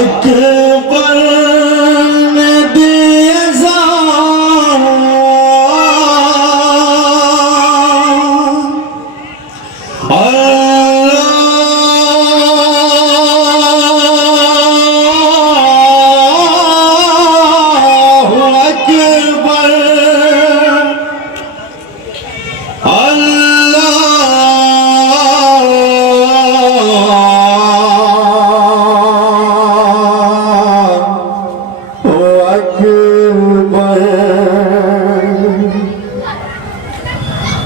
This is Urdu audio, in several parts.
اکبر نے دی اذان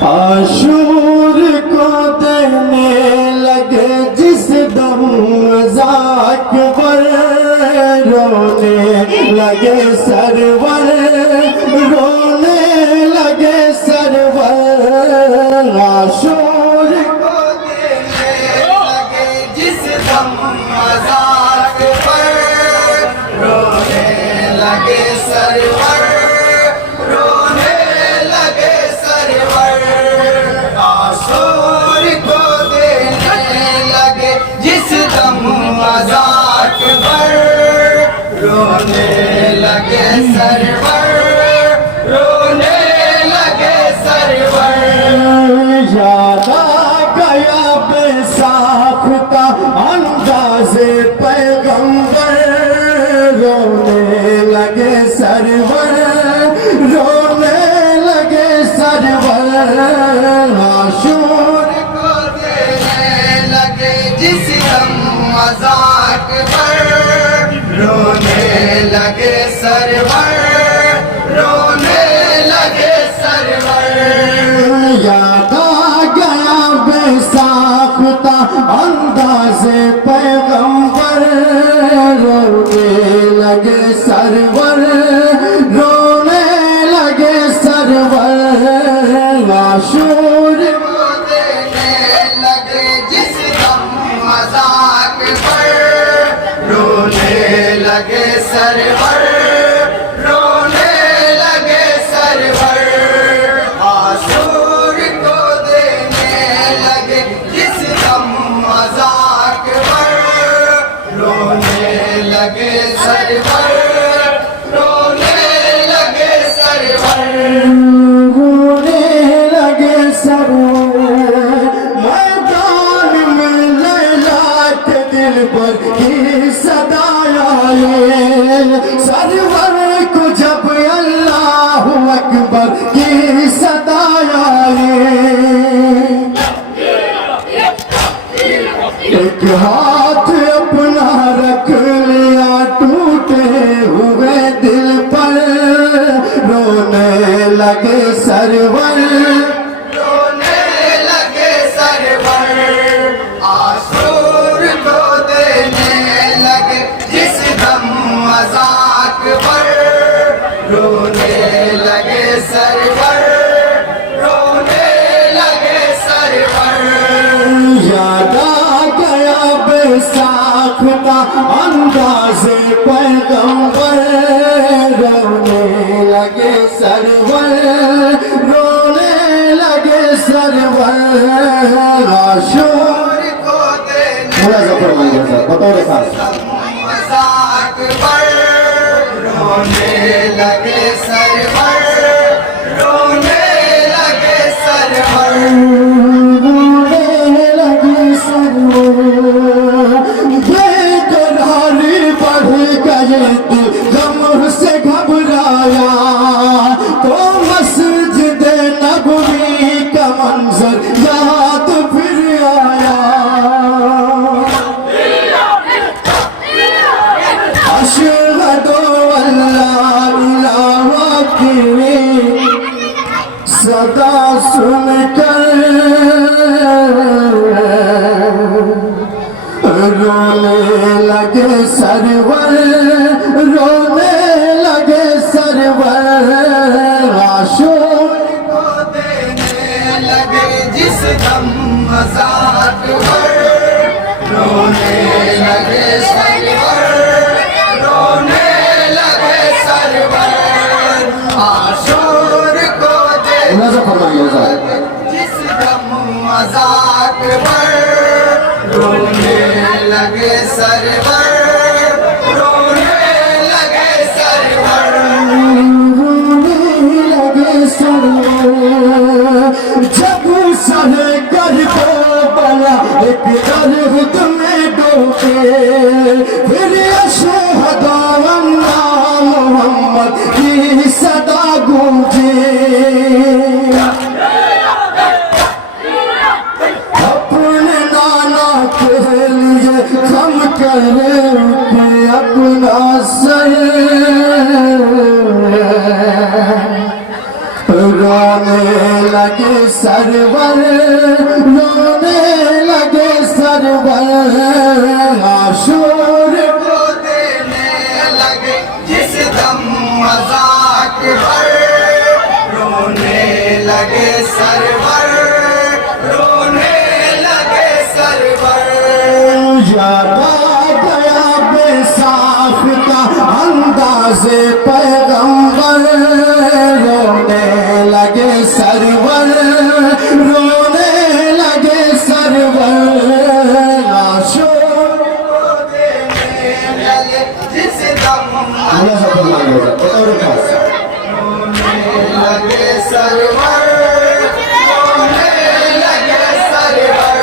عاشور کو دینے لگے جس دم اکبر رونے لگے سرور رونے لگے سرور عاشور کو دینے لگے جس دم اکبر رونے لگے سرور رونے لگے سرور رونے لگے سرور یاد آ گیا بے ساختہ انداز پیغمبر رونے لگے سرور رونے لگے سرور عاشور کو دینے لگے جس دم اکبر رونے لگے سرور رونے لگے سرور یاد آ گیا بے ساختہ انداز پیغمبر رونے لگے سرور رونے لگے سرور عاشور کو دینے لگے جس دم اکبر رونے لگے سرور رونے لگے سرور عاشور کو دینے لگے جس دم اکبر رونے لگے سرور رونے لگے سرور رونے لگے سرور میدان میں لیلا کے دل پر کی صدا سرور کو جب اللہ اکبر کی صدا آئے ایک ہاتھ اپنا رکھ لیا ٹوٹے ہوئے دل پر رونے لگے سرور رونے لگے سرور عاشور کو دینے لگے جس دم اکبر رونے لگے سرور رونے لگے سرور یاد آ گیا بے ساختہ انداز پیغمبر رونے لگے سرور رونے لگے سرور عاشور کو دینے بطور خاص اکبر رونے لگے سرور رونے لگے سرور رونے لگے سرور بے قراری بڑھ گئے دل غم سے گھبرایا تو مسجد نبوی کا منظر یاد پھر آیا اشہد ان لا الہ کی صدا سن کر رونے لگے سرور رونے لگے سرور عاشور کو دینے لگے جس دم اکبر رونے لگے سرور رونے لگے سرور عاشور کو دینے لگے جس دم اکبر رونے لگے سرور پھر اشہد ان محمد کی صدا گونجے اپنے نانا کے لیے خم کر کے اپنا سر رونے لگے سرور رونے لگے سرور عاشور کو دینے لگے جس دم مذاق پر رونے لگے سرور رونے لگے سرور یاد آ گیا بے ساختہ انداز پیغمبر رونے لگے سرور رونے لگے سرور عاشور کو دینے لگے جس دم رونے لگے سرور رونے لگے سرور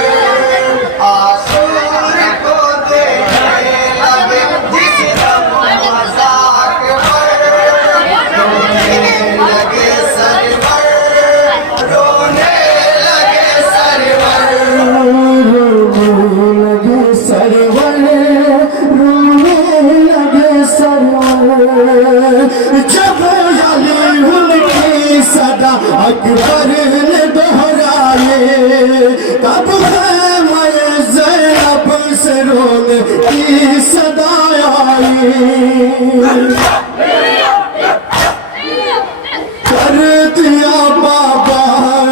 عاشور کو دینے لگے جس دم مذاق پر رونے لگے سرور رونے لگے سرور رونے لگے سرور رونے لگے سرور جب علی ان کی صدا اکبر نے دہرائے تب خیمہ زینب سے رونے کی صدا آئی کر دیا بابا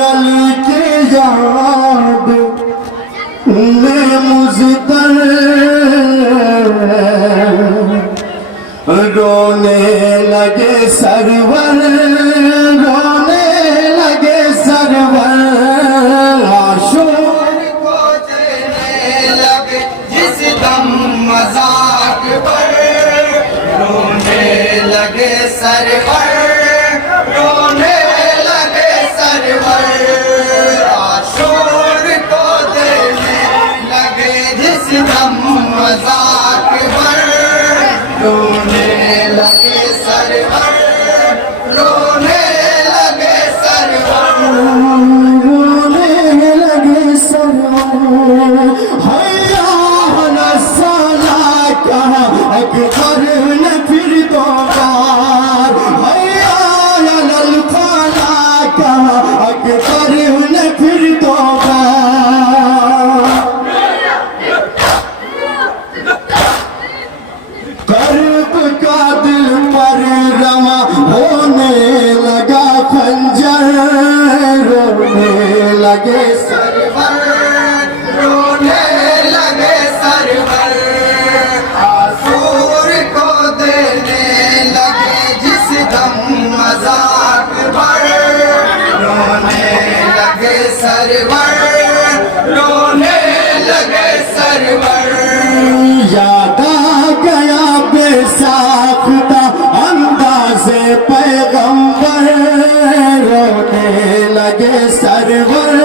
علی کی یاد نے مزدر رونے لگے سرور رونے لگے سرور عاشور کو دینے لگے جس دم مذاق پر رونے لگے سرور رونے لگے سرور عاشور کو دینے لگے جس دم مذاق پر رونے لگے سرور رونے لگے سرور رونے لگے سرور حیا الصلاۃ کہا اکبر نے پھر دو بار حیا الفلاح کہا اکبر نے پھر دو بار کرب کا دل پر رواں ہونے لگا خنجر رونے لگے سرور رونے لگے سرور عاشور کو دینے لگے جس دم مذاق پر رونے لگے سرور رونے لگے سرور یاد آ گیا بے ساختہ انداز پیغمبر رونے لگے سرور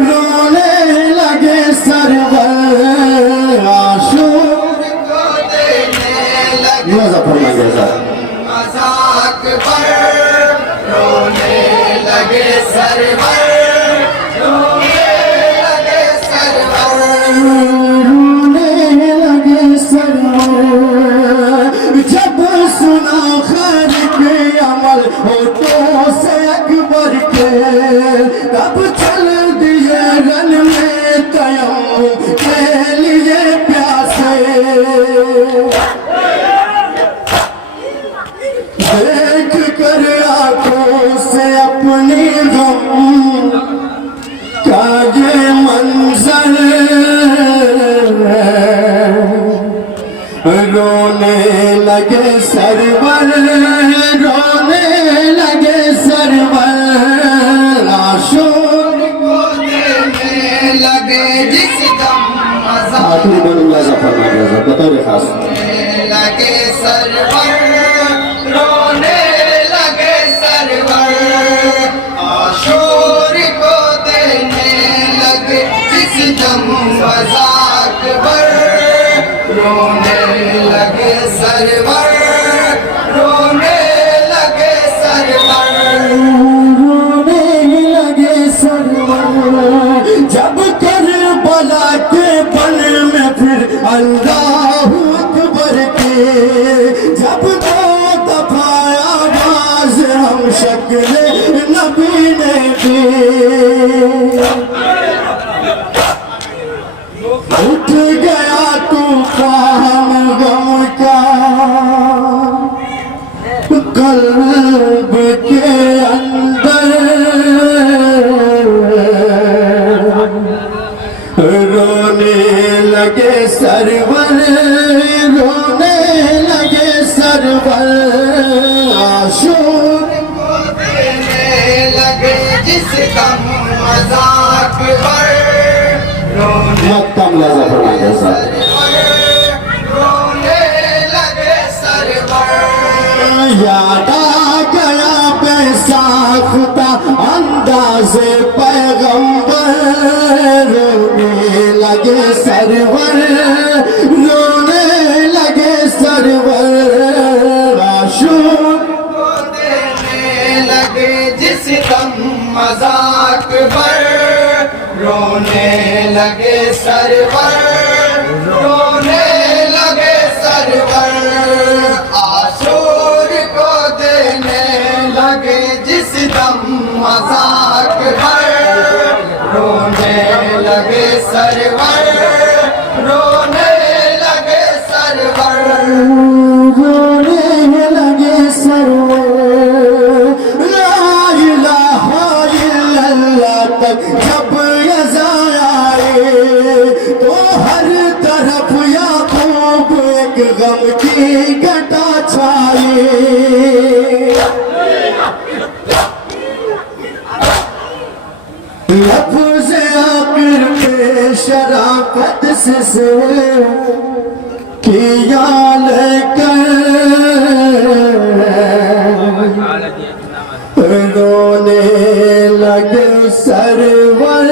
رونے لگے سرور عاشور کو دینے لگے مذاق پر رونے لگے سرور رونے لگے سرور رونے لگے سرور جب سنا خیر کے عمل ہوٹوں سے اکبر کے تب چل دیے رن میں تیمم کے لیے پیاسے دیکھ کر آنکھوں سے اپنی غم کا یہ منظر رونے لگے سرور رونے لگے سرور عاشور کو دینے لگے جس دم مذاق بطور خاص رونے لگے سرور رونے لگے سرور عاشور کو دینے لگے جس دم مذاق پر رونے لگے سرور رونے لگے سرور رونے لگے سرور جب کربلا کے پل میں پھر اللہ اکبر کے جب دو دفعہ آواز ہم شکل نبی نے دی اٹھ گیا طوفان غم کا قلب کے اندر رونے لگے سرور رونے لگے سرور عاشور کو دینے لگے جس دم مذاق پر رونے مکتم لازا فرمائے ساتھ رونے لگے سرور یاد آ گیا بے ساختہ انداز پیغمبر رونے لگے سرور رونے لگے سرور عاشور کو دینے لگے جس دم مذاق پر رونے لگے سرور رونے لگے سرور عاشور کو دینے لگے جس دم مذاق پر رونے لگے سرور رونے لگے سرور رونے لگے سرور لا الہ الا اللہ تک جب یزاں آئے تو ہر طرف یعقوب ایک غم کی گھٹا چھائے لفظ آخر پہ شرافت سے کیا لے کر رونے لگے سرور